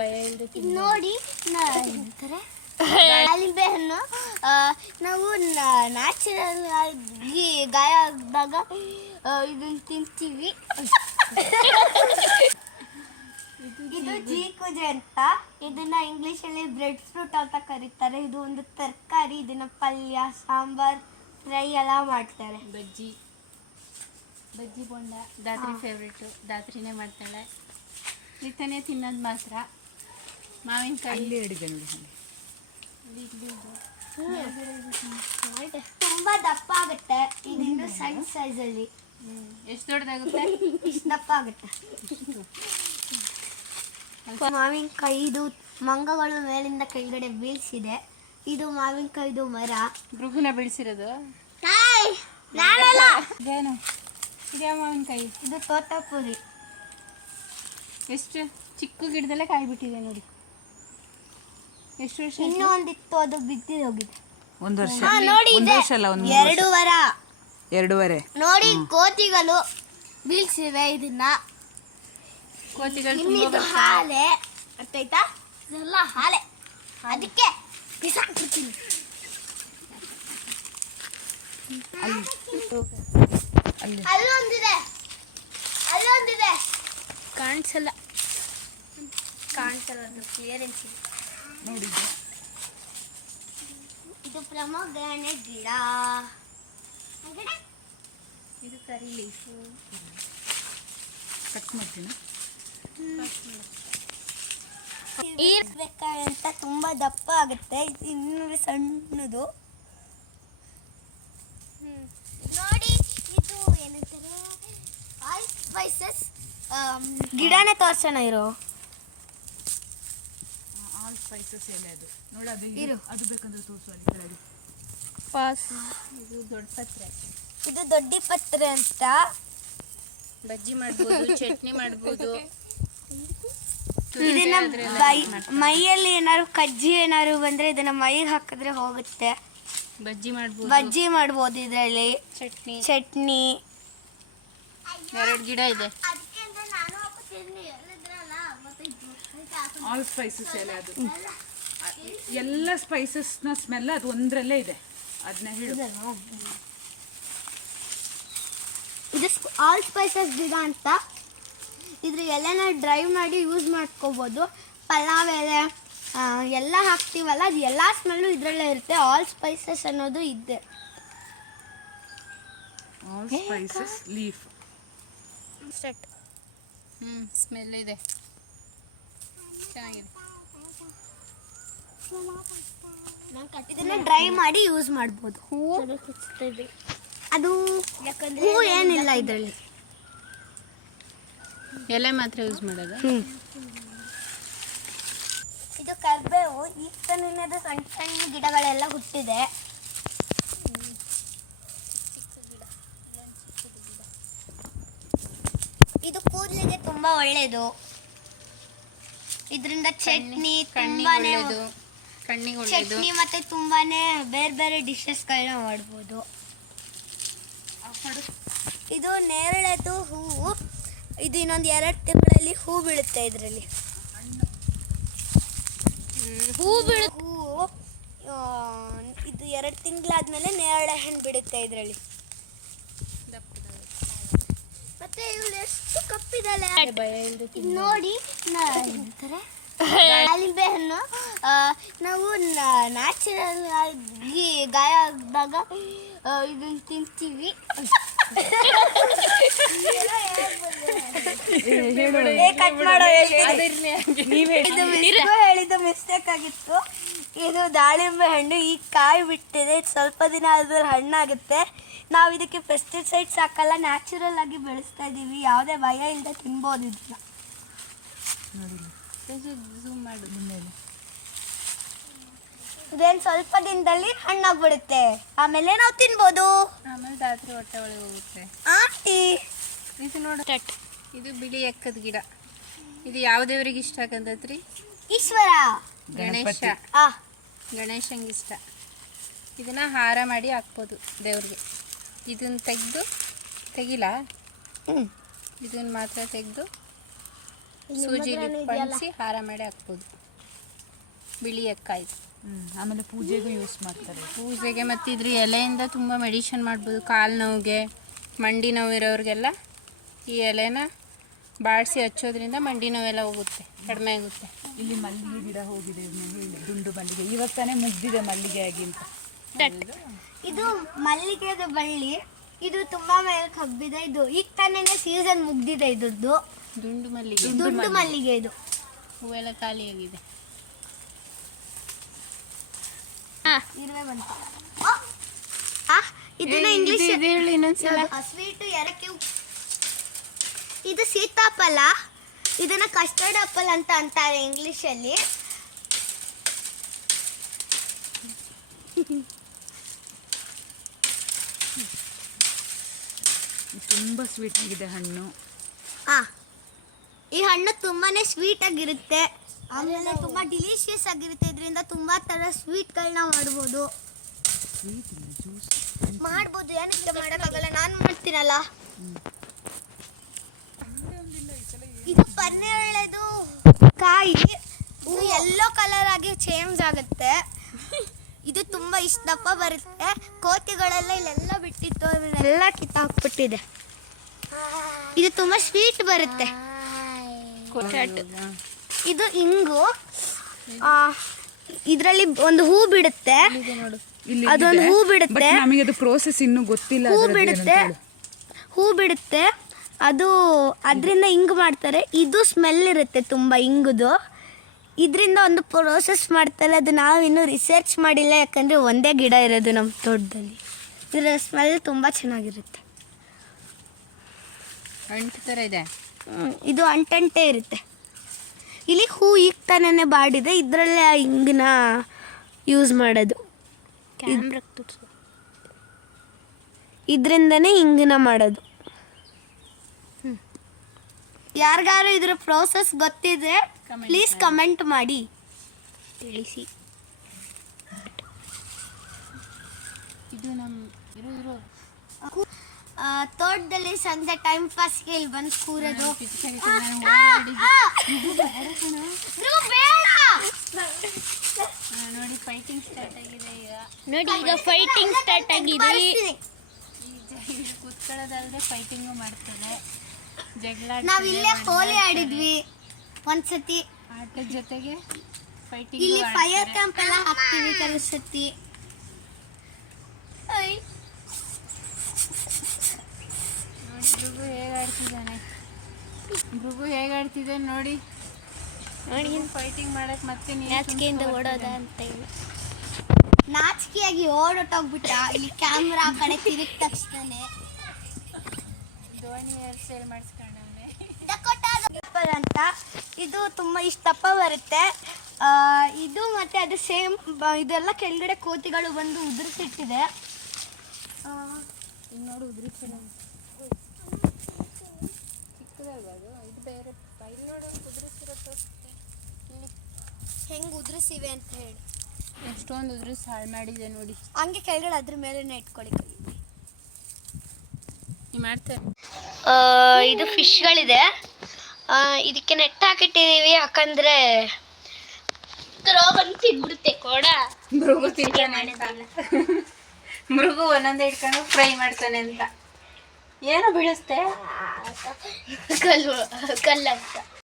ಭಯ ಇಲ್ಲದೆ ನೋಡಿ ದಾಳಿಂಬೆ ಹಣ್ಣು ನಾವು ನ್ಯಾಚುರಲ್ ಆಗಿ ಗಾಯ ಆದಾಗ ಇದನ್ನ ತಿಂತೀವಿ. ಇದು ಜೀಕುಜೆ ಅಂತ, ಇದನ್ನ ಇಂಗ್ಲಿಷಲ್ಲಿ ಬ್ರೆಡ್ ಫ್ರೂಟ್ ಅಂತ ಕರೀತಾರೆ. ಇದು ಒಂದು ತರಕಾರಿ. ಇದನ್ನ ಪಲ್ಯ, ಸಾಂಬಾರ್, ಫ್ರೈ ಎಲ್ಲ ಮಾಡ್ತಾರೆ. ಬಜ್ಜಿ ಬೋಂಡ ದಾತ್ರಿ ಫೇವ್ರೇಟು. ದಾತ್ರಿನೇ ಮಾಡ್ತಾಳೆ. ನಿತ್ತನೇ ತಿನ್ನೋದು ಮಾತ್ರ. ಮಾವಿನಕಾಯಿ ತುಂಬಾ ದಪ್ಪ ಆಗುತ್ತೆ. ಇದನ್ನು ಸಣ್ಣ ಸೈಜಲ್ಲಿ ಎಷ್ಟು ದೊಡ್ಡದಾಗುತ್ತೆ? ಇಷ್ಟು ದಪ್ಪ ಆಗುತ್ತೆ. ಮಾವಿನಕಾಯಿ ಇದು ಮಂಗಗಳು ಮೇಲಿಂದ ಕೆಳಗಡೆ ಬೀಳ್ಸಿದೆ. ಇದು ಮಾವಿನಕಾಯಿದು ಮರ. ಗೃಹನ ಬೆಳೆಸಿರೋದು ಏನು? ಇದ್ಯಾವ ಮಾವಿನಕಾಯಿ? ಇದು ತೋತಾಪುರಿ. ಎಷ್ಟು ಚಿಕ್ಕ ಗಿಡದಲ್ಲೇ ಕಾಯಿ ಬಿಟ್ಟಿದೆ ನೋಡಿ. ಎಷ್ಟು ವರ್ಷ? ಇನ್ನೂ ಒಂದಿತ್ತು, ಅದು ಬಿದ್ದಿದೆ ಹೋಗಿದೆ. ಒಂದು ವರ್ಷ. ನೋಡಿ ಒಂದು ವರ್ಷ ಅಲ್ಲ, 2.5 ನೋಡಿ ಕೋತಿಗಳು ಬೀಳ್ಸಿವೆ ಇದನ್ನ. ಕೋತಿಗಳು ಇನ್ನಿದು ಹಾಲೆ ಅರ್ಥಾಯ್ತಾ? ಇದೆಲ್ಲ ಹಾಲೆ, ಅದಕ್ಕೆ ಬಿಸಾಕ್ಬಿಡ್ತೀನಿ. ಅಲ್ಲೊಂದಿದೆ ಕಾಣಿಸಲ್ಲ, ಅದು ಕ್ಲಿಯರೆನ್ಸ್ ಇದೆ ನೋಡಿ. ಇದು ಪ್ರಮೋಗ್ರಾನೇಟ್ ಗಿಡ. ಇದು ಕರಿ ಲೀಫು. ಕಟ್ ಮಾಡ್ತೀನಿ. ಅಂತ ತುಂಬಾ ದಪ್ಪ ಆಗುತ್ತೆ. ಇದು ಇನ್ನೂ ಸಣ್ಣದು. ನೋಡಿ ಇದು ಏನಂತಾರೆ, ಆಲ್ ಸ್ಪೈಸಸ್ ಗಿಡನೇ ತೋರ್ಸೋಣ. ಇರೋ ಆಲ್ ಸ್ಪೈಸಸ್ ಎಲೆ ಅದು ನೋಡಿ. ಅದು ಬೇಕಂದ್ರೆ ತೋರಿಸು ಅಲ್ಲಿ ಕೆಳಗೆ. ಇದು ದೊಡ್ಡ ಪತ್ರೆ. ಇದು ದೊಡ್ಡ ಪತ್ರೆ ಅಂತ. ಬಜ್ಜಿ ಮಾಡ್ಬೋದು, ಚಟ್ನಿ ಮಾಡ್ಬೋದು. ಇದನ್ನ ಮೈಯಲ್ಲಿ ಏನಾದ್ರು ಕಜ್ಜಿ ಏನಾದ್ರು ಬಂದ್ರೆ ಇದನ್ನ ಮೈಗೆ ಹಾಕಿದ್ರೆ ಹೋಗುತ್ತೆ. ಬಜ್ಜಿ ಮಾಡ್ಬೋದು ಇದರಲ್ಲಿ. ಚಟ್ನಿ 2 ಗಿಡ ಇದೆ. ಆಲ್ ಸ್ಪೈಸಸ್ ಎಲೆ ಅದು. ಎಲ್ಲ ಸ್ಪೈಸಸ್ನ ಸ್ಮೆಲ್ ಅದು ಒಂದರಲ್ಲೇ ಇದೆ. ಅದನ್ನ ಹೇಳು. ಇದು ಆಲ್ ಸ್ಪೈಸಸ್ ಗಿಡ ಅಂತ. ಇದ್ರ ಎಲೆನ ಡ್ರೈ ಮಾಡಿ ಯೂಸ್ ಮಾಡ್ಕೋಬೋದು. ಪಲಾವ್ ಎಲೆ ಎಲ್ಲ ಹಾಕ್ತೀವಲ್ಲ, ಅದು ಎಲ್ಲ ಸ್ಮೆಲ್ಲು ಇದರಲ್ಲೇ ಇರುತ್ತೆ. ಆಲ್ ಸ್ಪೈಸಸ್ ಅನ್ನೋದು ಇದೆ. All spices leaf. ಸ್ಮೆಲ್ ಇದೆ, ಚೆನ್ನಾಗಿದೆ. ಇದನ್ನ ಡ್ರೈ ಮಾಡಿ ಯೂಸ್ ಮಾಡ್ಬೋದು. ಅದು ಹೂ ಏನಿಲ್ಲ ಇದರಲ್ಲಿ, ಎಲೆ ಮಾತ್ರ ಯೂಸ್ ಮಾಡೋದು. ಇದು ಕರ್ಬೇವು. ಈಗ ತಾನೇನದು ಸಣ್ಣ ಸಣ್ಣ ಗಿಡಗಳೆಲ್ಲ ಹುಟ್ಟಿದೆ. ಇದು ಕೂದಲಿಗೆ ತುಂಬಾ ಒಳ್ಳೇದು. ಇದರಿಂದ ಚಟ್ನಿ ಮತ್ತೆ ತುಂಬಾನೇ ಬೇರೆ ಬೇರೆ ಡಿಶಸ್ಗಳನ್ನ ಮಾಡ್ಬೋದು. ಇದು ನೇರಳೆದು ಹೂವು. ಇದು ಇನ್ನೊಂದು 2 ತಿಂಗಳಲ್ಲಿ ಹೂ ಬೀಳುತ್ತೆ. ಇದರಲ್ಲಿ ಹೂವು ಇದು 2 ತಿಂಗಳಾದ್ಮೇಲೆ ನೇರಳೆ ಹಣ್ಣು ಬಿಡುತ್ತೆ ಇದರಲ್ಲಿ. ಮತ್ತೆ ಇವಳು ಎಷ್ಟು ಕಪ್ಪಿದಾಳೆ ನೋಡಿ. ದಾಳಿಂಬೆ ಹಣ್ಣು ನಾವು ನ್ಯಾಚುರಲ್ ಆಗಿ ಗಾಯ ಆದಾಗ ಇದನ್ನ ತಿಂತೀವಿ. ಹೇಳಿದ್ದು ಮಿಸ್ಟೇಕ್ ಆಗಿತ್ತು. ಇದು ದಾಳಿಂಬೆ ಹಣ್ಣು. ಈಗ ಕಾಯಿ ಬಿಟ್ಟಿದೆ. ಸ್ವಲ್ಪ ದಿನ ಆದ್ಮೇಲೆ ಹಣ್ಣಾಗುತ್ತೆ. ನಾವು ಇದಕ್ಕೆ ಪೆಸ್ಟಿಸೈಡ್ಸ್ ಹಾಕಲ್ಲ, ನ್ಯಾಚುರಲ್ ಆಗಿ ಬೆಳೆಸ್ತಾ ಇದ್ದೀವಿ. ಯಾವುದೇ ಭಯ ಇಲ್ಲದೆ ತಿನ್ಬೋದು ಇದನ್ನ. ಇದೇನು ಸ್ವಲ್ಪ ದಿನದಲ್ಲಿ ಹಣ್ಣಾಗ್ಬಿಡುತ್ತೆ. ಆಮೇಲೆ ನಾವು ತಿನ್ಬೋದು. ಆಮೇಲೆ ರಾತ್ರಿ ಹೊಟ್ಟೆ ಒಳಗೆ ಹೋಗುತ್ತೆ. ಆಂಟಿ ಇದು ನೋಡು, ಇದು ಬಿಳಿ ಎಕ್ಕದ ಗಿಡ. ಇದು ಯಾವ ದೇವರಿಗೆ ಇಷ್ಟ ಆಗಂತತ್ರಿ? ಈಶ್ವರ, ಗಣೇಶಂಗೆ ಇಷ್ಟ. ಇದನ್ನ ಹಾರ ಮಾಡಿ ಹಾಕ್ಬೋದು ದೇವ್ರಿಗೆ. ಇದನ್ನ ತೆಗಿಲ್ಲ, ಇದನ್ನ ಮಾತ್ರ ತೆಗೆದು ಸೂಜಿಲಿ ಪಣಿಸಿ ಹಾರ ಮಾಡಿ ಹಾಕ್ಬೋದು. ಬಿಳಿ ಎಕ್ಕ ಇದು. ಆಮೇಲೆ ಪೂಜೆಗೂ ಯೂಸ್ ಮಾಡ್ತಾರೆ. ಪೂಜೆಗೆ ಮತ್ತು ಇದ್ರ ಎಲೆಯಿಂದ ತುಂಬ ಮೆಡಿಷನ್ ಮಾಡ್ಬೋದು. ಕಾಲು ನೋವಿಗೆ, ಮಂಡಿ ನೋವು ಇರೋರಿಗೆಲ್ಲ ಈ ಎಲೆನ ಬಾಡಿಸಿ ಹಚ್ಚೋದ್ರಿಂದ ಮಂಡಿ ನೋವೆಲ್ಲ ಹೋಗುತ್ತೆ, ಕಡಿಮೆ ಆಗುತ್ತೆ. ಇಲ್ಲಿ ಮಲ್ಲಿಗೆ ಗಿಡ ಹೋಗಿದೆ, ದುಂಡು ಮಲ್ಲಿಗೆ. ಇವಾಗ ತಾನೇ ಮುಗ್ದಿದೆ ಮಲ್ಲಿಗೆ ಆಗಿ ಅಂತ. ಇದು ಮಲ್ಲಿಗೆದ ಬಳ್ಳಿ. ಇದು ತುಂಬಾ ಮೇಲೆ ಹಬ್ಬಿದೆ. ಇದು ಈಗ ತಾನೇ ಸೀಸನ್ ಮುಗ್ದಿದೆ ಇದ್ರದ್ದು. ದುಂಡು ಮಲ್ಲಿಗೆ, ದುಂಡು ಮಲ್ಲಿಗೆ. ಇದು ಹೂವೆಲ್ಲ ಖಾಲಿಯಾಗಿದೆ. ಇರುವೆ ಬಂತು. ಇದನ್ನ ಇಂಗ್ಲಿಷ್ ಇನ್ನೊಂದ್ಸಲ. ಸ್ವೀಟ್ ಎರಕ್ಕೆ. ಇದು ಸೀತಾಫಲ. ಇದನ್ನ ಕಸ್ಟರ್ಡ್ ಆಪಲ್ ಅಂತ ಅಂತಾರೆ ಇಂಗ್ಲಿಷಲ್ಲಿ. ತುಂಬ ಸ್ವೀಟ್ ಆಗಿದೆ ಹಣ್ಣು. ಈ ಹಣ್ಣು ತುಂಬಾನೇ ಸ್ವೀಟ್ ಆಗಿರುತ್ತೆ. ಆಮೇಲೆ ತುಂಬಾ ಡಿಲಿಷಿಯಸ್ ಆಗಿರುತ್ತೆ. ಇದರಿಂದ ತುಂಬಾ ತರ ಸ್ವೀಟ್ಗಳನ್ನ ಮಾಡ್ಬೋದು. ಏನಕ್ಕೆ ಮಾಡೋಕ್ಕಾಗಲ್ಲ, ನಾನು ಮಾಡ್ತೀನಲ್ಲ. ಇದು ಪನ್ನೇರಳೆದು ಕಾಯಿ. ಇದು ಯೆಲ್ಲೋ ಕಲರ್ ಆಗಿ ಚೇಂಜ್ ಆಗುತ್ತೆ. ಇದು ತುಂಬಾ ಇಷ್ಟ ದಪ್ಪ ಬರುತ್ತೆ. ಕೋತಿಗಳೆಲ್ಲ ಇಲ್ಲೆಲ್ಲ ಬಿಟ್ಟಿತ್ತು, ಅದನ್ನೆಲ್ಲ ಕಿತ್ತಾಕ್ಬಿಟ್ಟಿದೆ. ಇದು ತುಂಬಾ ಸ್ವೀಟ್ ಬರುತ್ತೆ. ಇದು ಇಂಗು. ಇದರಲ್ಲಿ ಒಂದು ಹೂ ಬಿಡುತ್ತೆ. ಅದೊಂದು ಹೂ ಬಿಡುತ್ತೆ. ನಮಗೆ ಅದು ಪ್ರೋಸೆಸ್ ಇನ್ನೂ ಗೊತ್ತಿಲ್ಲ. ಹೂ ಬಿಡುತ್ತೆ. ಅದು ಅದರಿಂದ ಇಂಗು ಮಾಡ್ತಾರೆ. ಇದು ಸ್ಮೆಲ್ ಇರುತ್ತೆ ತುಂಬ ಇಂಗುದು. ಇದರಿಂದ ಒಂದು ಪ್ರೋಸೆಸ್ ಮಾಡ್ತಾರೆ. ಅದು ನಾವು ಇನ್ನೂ ರಿಸರ್ಚ್ ಮಾಡಿಲ್ಲ, ಯಾಕಂದರೆ ಒಂದೇ ಗಿಡ ಇರೋದು ನಮ್ಮ ತೋಟದಲ್ಲಿ. ಇದರ ಸ್ಮೆಲ್ ತುಂಬ ಚೆನ್ನಾಗಿರುತ್ತೆ. ಅಂಟು ಥರ ಇದೆ. ಇದು ಅಂಟಂಟೆ ಇರುತ್ತೆ. ಇಲ್ಲಿ ಹೂ ಈಗ ತಾನೇ ಬಾಡಿದೆ. ಇದರಲ್ಲೇ ಆ ಇಂಗನ್ನ ಯೂಸ್ ಮಾಡೋದು. ಇದರಿಂದನೇ ಇಂಗನ್ನ ಮಾಡೋದು. ಯಾರಿಗಾರು ಇದ್ರ ಪ್ರೋಸೆಸ್ ಗೊತ್ತಿದೆ ಪ್ಲೀಸ್ ಕಮೆಂಟ್ ಮಾಡಿ ತಿಳಿಸಿ. ಇದು ನಮ್ಮ ತೋಟದಲ್ಲಿ ಸಂಜೆ ಟೈಮ್ ಪಾಸ್ಗೆ ಇಲ್ಲಿ ಬಂದು ಕೂರೋದು. ನೋಡಿ ಫೈಟಿಂಗ್ ಸ್ಟಾರ್ಟ್ ಆಗಿದೆ ಈಗ. ನೋಡಿ ಈಗ ಫೈಟಿಂಗ್ ಸ್ಟಾರ್ಟ್ ಆಗಿದೆ. ಕೂತ್ಕೊಳ್ಳೋದಲ್ಲದೆ ಫೈಟಿಂಗು ಮಾಡ್ತದೆ. ಜಗಳ ನಾವು ಇಲ್ಲೇ ಹೋಲಿ ಆಡಿದ್ವಿ ಒಂದ್ಸತಿ. ಆಟದ ಜೊತೆಗೆ ಫೈಟಿಂಗ್. ಇಲ್ಲಿ ಫೈರ್ ಕ್ಯಾಂಪ್ ಎಲ್ಲ ಹಾಕ್ತೀವಿ ಕೆಲವು ಸತಿ. ನೋಡಿ ಭೃಗು ಹೇಗೆ ಆಡ್ತಿದ್ದಾನೆ. ಭೃಗು ಹೇಗೆ ಆಡ್ತಿದೆ ನೋಡಿ. ನೋಡಿ ಫೈಟಿಂಗ್ ಮಾಡಕ್ ಮತ್ತೆ ನಾಚಿಕೆಯಿಂದ ಓಡೋದ ಅಂತ ಹೇಳಿ ನಾಚಿಕೆಯಾಗಿ ಓಡೋಟೋಗ್ಬಿಟ್ಟ. ಇಲ್ಲಿ ಕ್ಯಾಮ್ರಾ ಆ ಕಡೆ ತಿರುಗಿ ತಕ್ಷಣ ಧೋನಿ ಹೇರ್ ಸ್ಟೈಲ್ ಮಾಡಿಸ್ಕೊಂಡವನೆ ಅಂತ. ಇದು ತುಂಬ ಇಷ್ಟಪ್ಪ ಬರುತ್ತೆ. ಇದು ಮತ್ತೆ ಅದು ಸೇಮ್. ಇದೆಲ್ಲ ಕೆಳಗಡೆ ಕೋತಿಗಳು ಬಂದು ಉದುರಿಸಿಟ್ಟಿದೆ. ನೋಡಿ ಉದುರಿಸಿದ ಚಿಕ್ಕದಾಗದು. ಇದು ಬೇರೆ ಇಲ್ಲಿ ನೋಡೋದು ಉದುರಿಸಿರುತ್ತೆ. ಹೆಂಗೆ ಉದುರಿಸಿವೆ ಅಂತ ಹೇಳಿ ಎಷ್ಟೊಂದು ಉದುರಿಸಿ ಹಾಳು ಮಾಡಿದೆ ನೋಡಿ. ಹಂಗೆ ಕೆಳಗಡೆ ಅದ್ರ ಮೇಲೆ ಇಟ್ಕೊಳ್ಳಿ. ನೀವು ಮಾಡ್ತಾರೆ. ಇದು ಫಿಶ್ಗಳಿದೆ. ಇದಕ್ಕೆ ನೆಟ್ ಹಾಕಿಟ್ಟಿದ್ದೀವಿ, ಯಾಕಂದರೆ ತಿನ್ಬಿಡುತ್ತೆ ಕೂಡ. ಮೃಗು ತಿಂತಾನೆ. ಮೃಗು ಒಂದೊಂದೇ ಇಟ್ಕೊಂಡು ಫ್ರೈ ಮಾಡ್ತಾನೆ ಅಂತ. ಏನು ಬೀಳಿಸ್ತೆ ಕಲ್ಲಂತ.